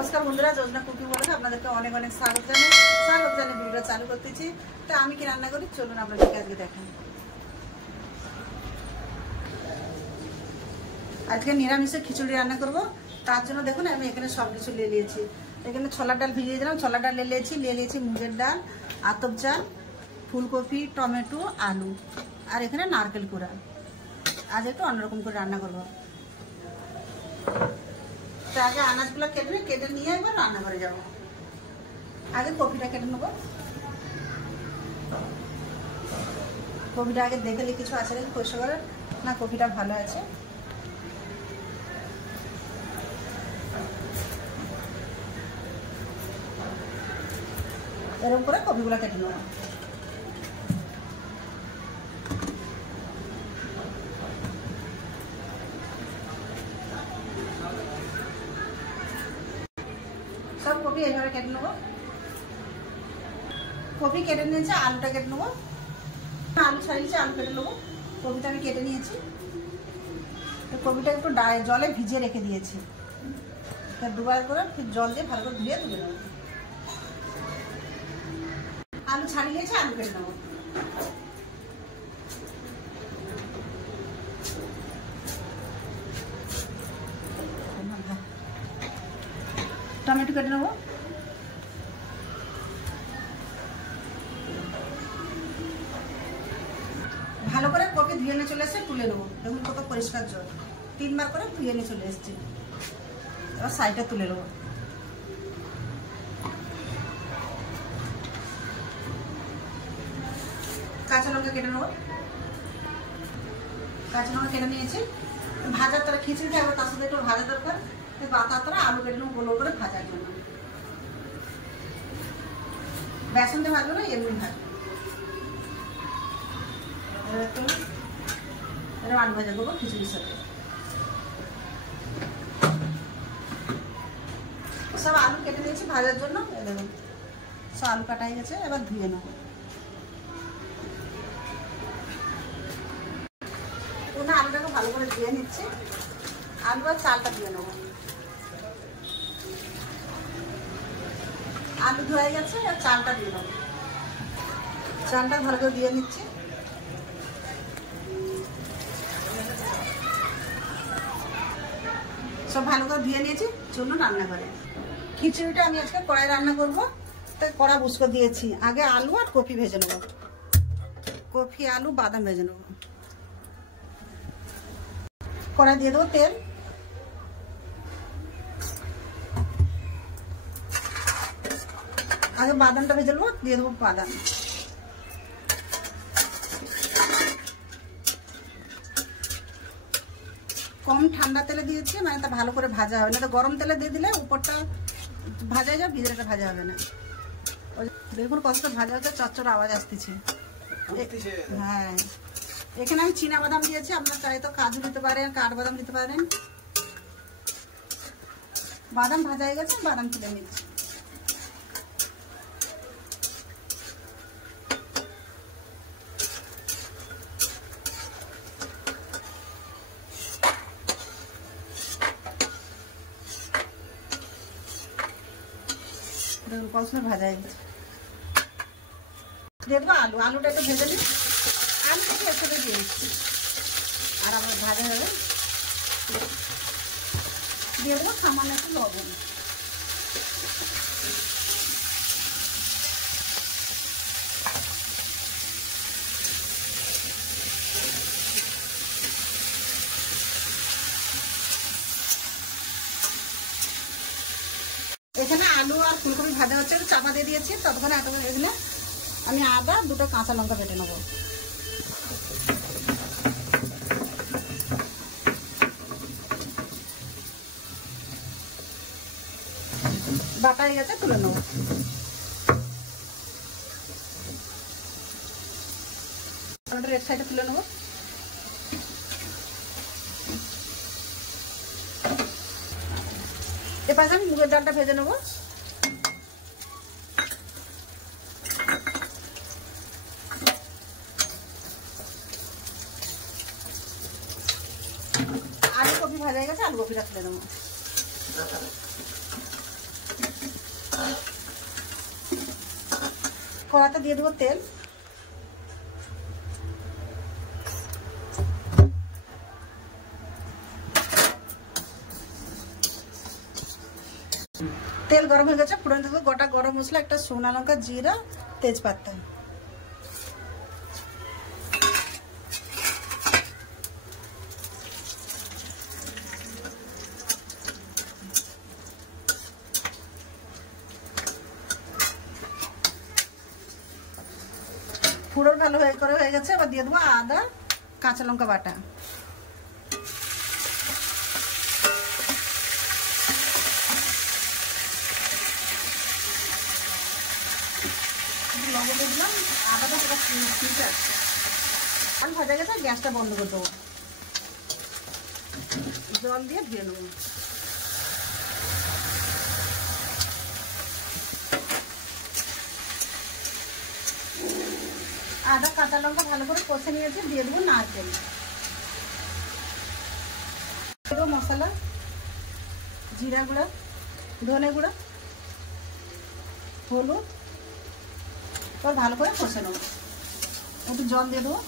नमस्कार बंधुरा जोजना कुकिंग ब्लगे আপনাদেরকে অনেক অনেক স্বাগত জানাই ভিডিওটা চালু করতেছি। তো আমি কি রান্না করি চলুন আপনাদেরকে আজকে দেখাই। আজকে নিরামিষে খিচুড়ি রান্না করব। তার জন্য দেখুন আমি এখানে সব কিছু নিয়ে নিয়েছি। এখানে ছোলার ডাল ভিজিয়ে দিলাম, ছোলার ডাল নিয়ে নিয়েছি মুগের ডাল, আতপ চাল, ফুলকপি, টমেটো, আলু আর এখানে নারকেল কুড়া। আজ একটু অন্যরকম করে রান্না করব। তো আগে আনাজগুলো কেটে নিয়ে একবার রান্না করে যাব। আগে কপিটা কেটে নেব। কপিটা আগে দেখলে কিছু আছে নাকি পরিষ্কার করে, না কপিটা ভালো আছে। এরকম করে কপিগুলো কেটে নেব। সব কপি এইভাবে কেটে নেবো। কপি কেটে নিয়েছি, আলুটা কেটে নেবো। আলু ছাড়িয়েছি, আলু কেটে নেবো। কপিটা আমি কেটে নিয়েছি। তো কপিটা একটু জলে ভিজিয়ে রেখে দিয়েছি। দুবার করে জল দিয়ে ভালো করে ধুয়ে তুলে নেবো। আলু ছাড়িয়ে নিয়েছি, আলু কেটে নেবো। টমেটো কেটে নেবো। ভালো করে কপি ধুয়ে নিয়ে চলে এসে তুলে নেবো। দেখুন কত পরিষ্কার জল, 3 বার করে ধুয়ে নিয়ে চলে এসেছি। এবার সাইডে তুলে নেবো। কাঁচা লঙ্কা কেটে নেবো। কাঁচা লঙ্কা কেটে নিয়েছি। ভাজার তরা খিচুড়ি থাকবে, তার সাথে একটু ভাজা দরকার। বাতা তরা আলু কেটে নেবো গোল করে ভাজার জন্য। বেসন দিয়ে ভাজবো না, এমনি ভাজবো। আলু ভাজা করবো খিচুড়ির সাথে। সব আলু কেটে নিয়েছি ভাজার জন্য। দেখুন সব আলু কাটাই গেছে। এবার ধুয়ে নেব। আলুটাকে ভালো করে ধুয়ে নিচ্ছি। আলু আর চালটা ধুয়ে নেব। আলু ধুয়ে গেছে, আর চালটা দিয়ে নেব। চালটা ভালো করে দিয়ে নিচ্ছি। সব ভালো করে ধুয়ে নিয়েছি, চলুন রান্না করে। খিচুড়িটা আমি আজকে কড়াই রান্না করব। তাই কড়া বসিয়ে দিয়েছি। আগে আলু আর কপি ভেজে নেব। কপি, আলু, বাদাম ভেজে নেব। কড়াই দিয়ে দেবো তেল। আগে বাদামটা ভেজে নেবো, দিয়ে দেবো বাদাম। কম ঠান্ডা তেলে দিয়েছি, মানে তা ভালো করে ভাজা হবে না। তো গরম তেলে দিয়ে দিলে উপরটা ভাজা যাবে, ভিতরেটা ভাজা হবে না। দেখুন কতটা ভাজা হচ্ছে, চচ্চর আওয়াজ আসতেছে। হ্যাঁ, এখানে আমি চীনা বাদাম দিয়েছি। আপনার চাই তো কাজু দিতে পারেন, কাঠবাদাম দিতে পারেন। বাদাম ভাজা হয়ে গেছে, বাদাম তুলে নিচ্ছি। দেখুন কত ভাজা হয়ে গেছে। দেখবো আলুটা একটু ভেজে নিই। আলুটা একসাথে দিয়ে দিচ্ছি। আর আমার ভাজা হবে, দিয়ে দেবো সামান্য একটু লবণ। এখানে আলু আর ফুলকপি ভাজা হচ্ছে, চাপা দিয়ে দিয়েছি। ততক্ষণে এখানে আমি আদা, 2টো কাঁচা লঙ্কা বেটে নেবো। বাটা হয়ে গেছে, তুলে নেবো। আমাদের এক সাইডে তুলে নেবো। এপাশে আমি মুগের ডালটা ভেজে নেবো। আলু কপি ভাজা হয়ে গেছে, আলু কপিটা তুলে দেবো। কড়াতে দিয়ে দেবো তেল। তেল গরম হয়ে গেছে, ফোড়ন দেবো গোটা গরম মশলা, একটা শুকনো লঙ্কা, জিরা, তেজপাতা। ফোড়ন ভালো হয়ে গেছে, এবার দিয়ে দেবো আদা কাঁচা লঙ্কা বাটা। লবণ দিয়ে দিলাম, আদাটা পুরো ঠিক আছে। আর ভাজা গেছে, গ্যাসটা বন্ধ করে দেবো, জল দিয়ে ধুয়ে নেবো। আদা কাঁচা লঙ্কা ভালো করে কষে নিয়েছি, দিয়ে দেবো নারকেল, দেবো মশলা, জিরা গুঁড়া, ধনে গুঁড়া, হলুদ, এবার ভালো করে কষে নেবো। একটু জল দিয়ে দেবো,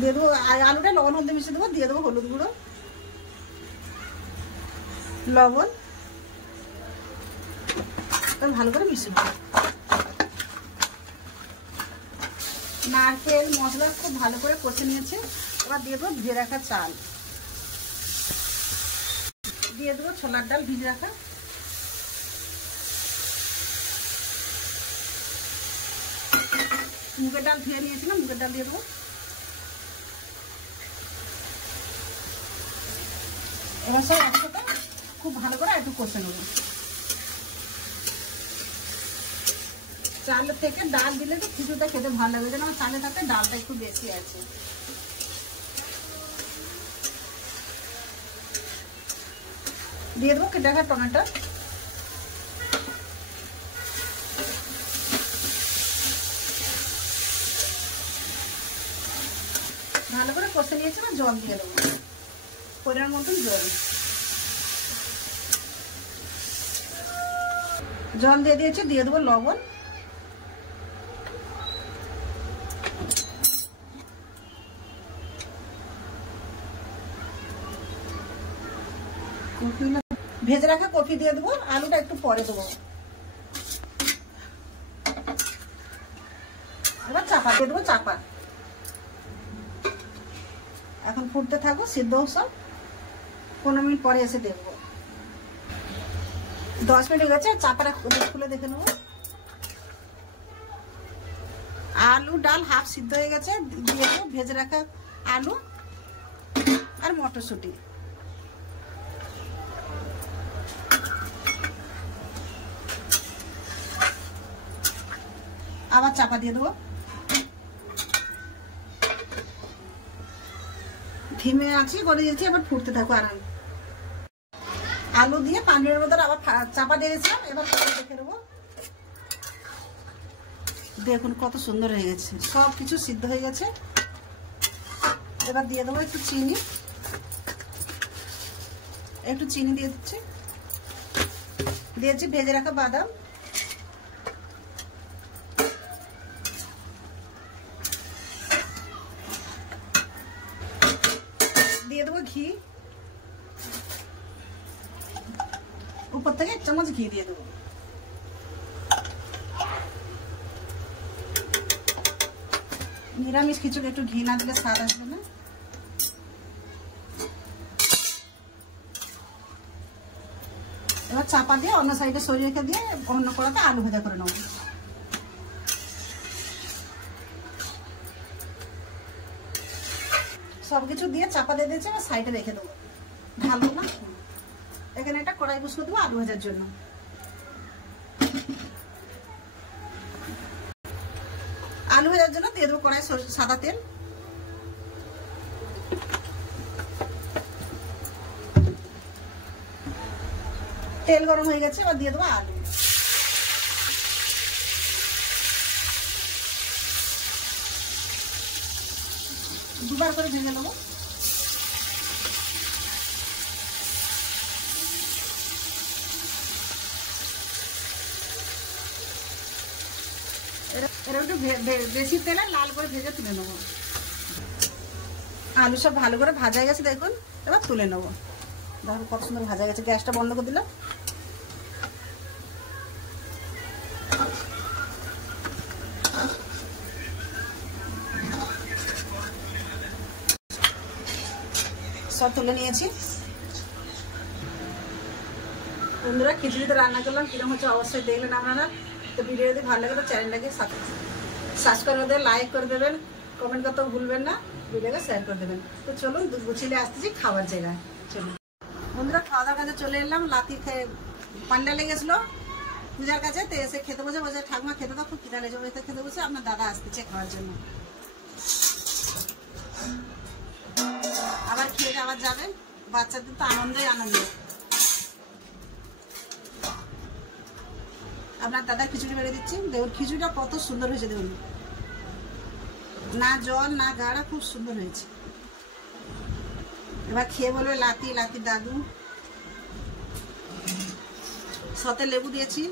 দিয়ে দেবো আলুটা লবণ হলদে মিশিয়ে দেবো, দিয়ে দেবো হলুদ গুঁড়ো, লবণ, ভালো করে মিশিয়ে দেবো। নারকেল মশলা খুব ভালো করে কষে নিয়েছে, এবার দিয়ে দেবো ভিজে রাখা চাল, দিয়ে দেবো ছোলার ডাল ভিজে রাখা, মুগের ডাল ধুয়ে নিয়েছিলাম, মুগের ডাল দিয়ে দেবো, এবার সব একসাথে খুব ভালো করে একটু কষে নেব। চাল থেকে ডাল দিলে তো খিচুড়িটা খেতে ভালো লাগবে, যেন আমার চালে থাকে ডালটা একটু বেশি আছে। দিয়ে দেবো কেটে রাখা টমেটো, ভালো করে কষে নিয়েছি, বা জল দিয়ে দেবো পরিমাণ মতন জল দিয়ে দিয়েছি, দিয়ে দেবো লবণ, ভেজে রাখা কফি দিয়ে দেবো, আলুটা একটু পরে দেবো। এবার চাপা দিয়ে দেবো, চাপা এখন ফুটতে থাকো, সিদ্ধ সব 15 মিনিট পরে এসে দেখবো। 10 মিনিট হয়ে গেছে, চাপাটা খুলে দেখে নেবো। আলু ডাল হাফ সিদ্ধ হয়ে গেছে, দিয়ে দেবো ভেজে রাখা আলু আর মটরশুঁটি, আবার চাপা দিয়ে দেবো। ধিমে আঁচে করে দিয়েছি, এবার ফুটতে থাকো আরাম। আলু দিয়ে 5 মিনিটের মতো আবার চাপা দিয়েছিলাম, এবার দেখে নেবো। দেখুন কত সুন্দর হয়ে গেছে, সব কিছু সিদ্ধ হয়ে গেছে। এবার দিয়ে দেবো একটু চিনি, দিয়ে দিচ্ছি, দিয়েছি ভেজে রাখা বাদাম, দিয়ে দেবো ঘি, উপর থেকে 1 চামচ ঘি দিয়ে দেবো। নিরামিষ খিচুড়ি একটু ঘি না দিলে স্বাদ আসবে না। এবার চাপা দিয়ে অন্য সাইডে সরিয়ে রেখে দিয়ে অন্য কড়াতে আলু ভাজা করে নেব। সবকিছু দিয়ে চাপা দিয়ে দিয়েছি, এবার সাইডে রেখে দেবো, ঢালবো না। এখানে একটা কড়াই বসিয়ে দেবো আলু ভাজার জন্য। আলু ভাজার জন্য দিয়ে দেবো কড়াই সাদা তেল, তেল গরম হয়ে গেছে, এবার দিয়ে দেবো আলু, দুবার করে ভেজে নেবো। এর একটু বেশি তেলে লাল করে ভেজে তুলে নেবো। আলু সব ভালো করে ভাজা হয়ে গেছে দেখুন, এবার তুলে নেবো। দেখো কত সুন্দর ভাজা গেছে। গ্যাসটা বন্ধ করে দিলাম। সব তুলে নিয়েছি। বন্ধুরা খিচুড়িতে রান্না করলাম, কিরকম হচ্ছে অবশ্যই দেখলেন আপনারা। তো ভিডিও যদি ভালো লাগে তো চ্যানেলটাকে সাবস্ক্রাইব করে দেবেন, লাইক করে দেবেন, কমেন্ট করতেও ভুলবেন না, ভিডিওকে শেয়ার করে দেবেন। তো চলুন গুছিয়ে আসতেছি খাবার জায়গায়। চলুন বন্ধুরা, খাওয়া দাওয়ার কাছে চলে এলাম। লাতি পান্ডালে গেছিলো পূজার কাছে, তো এসে খেতে বসে বসে ঠাকুমা খেতে তো খুব খিদা লেগেছে, খেতে বসে আপনার দাদা আসতেছে খাওয়ার জন্য। আবার খেয়ে আবার যাবেন, বাচ্চাদের তো আনন্দই আনন্দ। আপনার দাদার খিচুড়ি বেড়ে দিচ্ছি, দেখুন খিচুড়িটা কত সুন্দর হয়েছে। দেখুন না জল না গাঢ়া, খুব সুন্দর হয়েছে। এবার খেয়ে বলবে লাতি লাতি দাদু। সাথে লেবু দিয়েছি।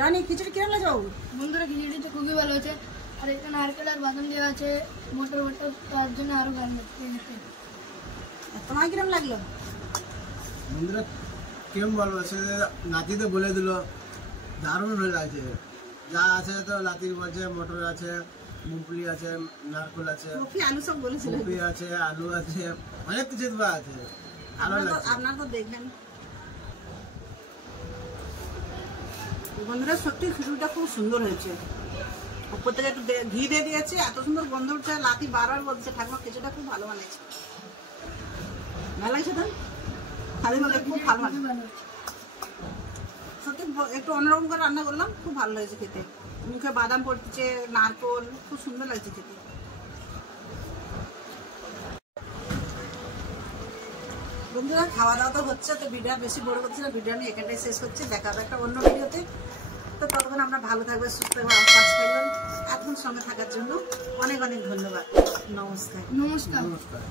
রানী খিচুড়ি কিরম লাগে বাবু? বন্ধুরা খিচুড়িটা খুবই ভালো হয়েছে, আর এখানে নারকেল আর বাদাম দেওয়া আছে, মটর মটর, তার জন্য আরো ভালো লাগছে। তোমার কিরম লাগলো? বন্ধুরা কেমন বলবো, সে নাতিতে বলে দিল দারুণ হয়ে লাগছে। যা আছে তো লাতির বলছে, মটর আছে, মুগফলি আছে, নারকেল আছে, আলু সব বলেছিল, কপি আছে, আলু আছে, অনেক কিছু আছে। আপনারা তো দেখবেন বন্ধুরা, সত্যি খিচুড়িটা খুব সুন্দর হয়েছে। উপর থেকে একটু ঘি দিয়ে দিয়েছে, এত সুন্দর গন্ধ উঠছে। লাতি বারবার বলছে ঠাকুমা খিচুড়িটা খুব ভালো বানিয়েছে। ভালো লাগছে তো? খালি বলে খুব ভালো লাগে। সত্যি একটু অন্যরকম করে রান্না করলাম, খুব ভালো লাগছে খেতে। মুখে বাদাম পড়ছে, নারকোল, খুব সুন্দর লাগছে খেতে। বন্ধুরা খাওয়া দাওয়া তো হচ্ছে, তো ভিডিও বেশি বড় করছি না, ভিডিও আমি এখানটাই শেষ করছি। দেখা হবে একটা অন্য ভিডিওতে। তো ততক্ষণ আমরা ভালো থাকবেন, সুস্থ থাকবেন, পাশ থাকবেন। এতক্ষণ সঙ্গে থাকার জন্য অনেক অনেক ধন্যবাদ। নমস্কার। নমস্কার। নমস্কার।